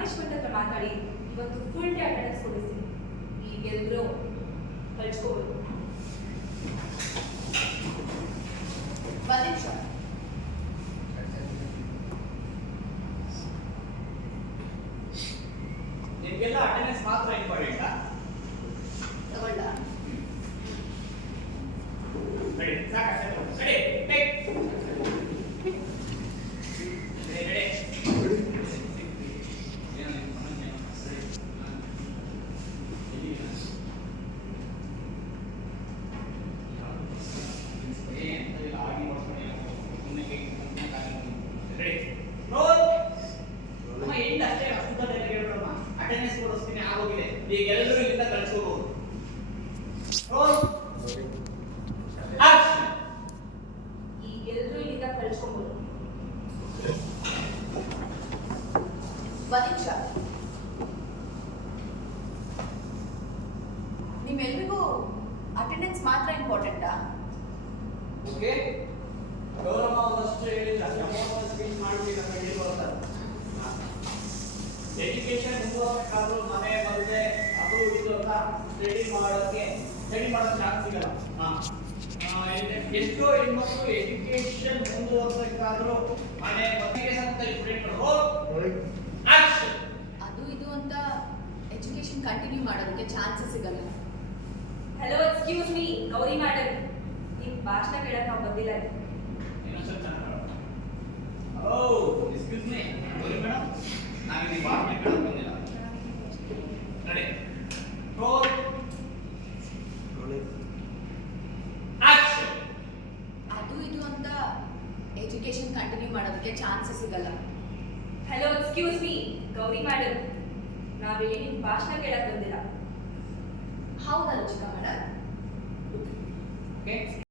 Management ಹತ್ರ ಮಾತಾಡಿ ಇವತ್ತು ಫುಲ್ ಡೇ ಅಟೆಂಡೆನ್ಸ್ ಕೊಡಿಸ್ತೀನಿ. ಈಗೆಲ್ಲರೂ ಕಳ್ಸ್ಕೋಬೋದು. ಒಂದು ನಿಮಿಷ. ನಿಮಗೆಲ್ಲ ಅಟೆಂಡೆನ್ಸ್ ಮಾತ್ರ ಇಂಪಾರ್ಟೆಂಟಾ? ತಗೊಳ್ಳ. ರೆಡಿ ಸಾಕು ರೆಡಿ ಟೇಕ್ ರೆಡಿ ಅಟೆಂಡೆನ್ಸ್ ಕೊಡಿಸ್ತೀನಿ ಆಗೋಗಿದೆ. ಈಗ ಎಲ್ಲರೂ ಇಲ್ಲಿಂದ ಕಳಿಸ್ಕೋಬಹುದು. ಈಗೆಲ್ಲರೂ ಇಲ್ಲಿಂದ ಕಳ್ಸ್ಕೋಬೋದು. ಒಂದು ನಿಮಿಷ. ನಿಮ್ಮೆಲ್ರಿಗೂ ಅಟೆಂಡೆನ್ಸ್ ಮಾತ್ರ ಇಂಪಾರ್ಟೆಂಟಾ? ಓಕೆ, ಗೌರವ ಒಂದಷ್ಟು ಹೇಳಿಲ್ಲ, ಅಮೌಂಟ್ ಸ್ಪೀಚ್ ಮಾಡಬೇಕು ಅಂತ ಹೇಳಿಕೊಳ್ತಾರೆ. ಎಜುಕೇಶನ್ ಮುಂದುವರಬೇಕಾದ್ರೂ ಮನೆ ಮದುವೆ ಅದು ಇದು ಅಂತ ಸ್ಟಡಿ ಮಾಡೋಕ್ಕೆ ಚಾನ್ಸ್ ಸಿಗಲ್ಲ. ಎಷ್ಟೋ ಹೆಣ್ಮಕ್ಳು ಎಜುಕೇಶನ್ ಮುಂದುವರಬೇಕಾದ್ರೂ ಮನೆ ಮದುವೆಗೆ ಅದು ಇದು ಅಂತ ಎಜುಕೇಶನ್ ಕಂಟಿನ್ಯೂ ಮಾಡೋದಕ್ಕೆ ಚಾನ್ಸಸ್ ಸಿಗಲ್ಲ. Hello, excuse me, Gauri madam, ನಿಮ್ಮ ಭಾಷಣ ಕೇಳಕ್ಕೆ ನಾವು ಬಂದಿಲ್ಲ. ಎಕ್ಸ್ಕ್ಯೂಸ್ ಮೀ ಗೌರಿ ಮೇಡಮ್, ನಾನು ನಿಮ್ಮ ಭಾಷಣ ಕೇಳಕ್ಕೆ ಬಂದಿಲ್ಲ. Ready roll action. ಅದು ಇದು ಅಂತ ಎಜುಕೇಶನ್ ಕಂಟಿನ್ಯೂ ಮಾಡೋದಕ್ಕೆ ಚಾನ್ಸಸ್ ಸಿಗಲ್ಲ. Hello, excuse me, Gauri madam, ನಾವಿಲ್ಲಿ ನಿಮ್ಮ ಭಾಷಣ ಕೇಳಕ್ಕೆ ಬಂದಿಲ್ಲ. ಹೌದಾ ರುಚಿಕಾ ಮೇಡಮ್? ಓಕೆ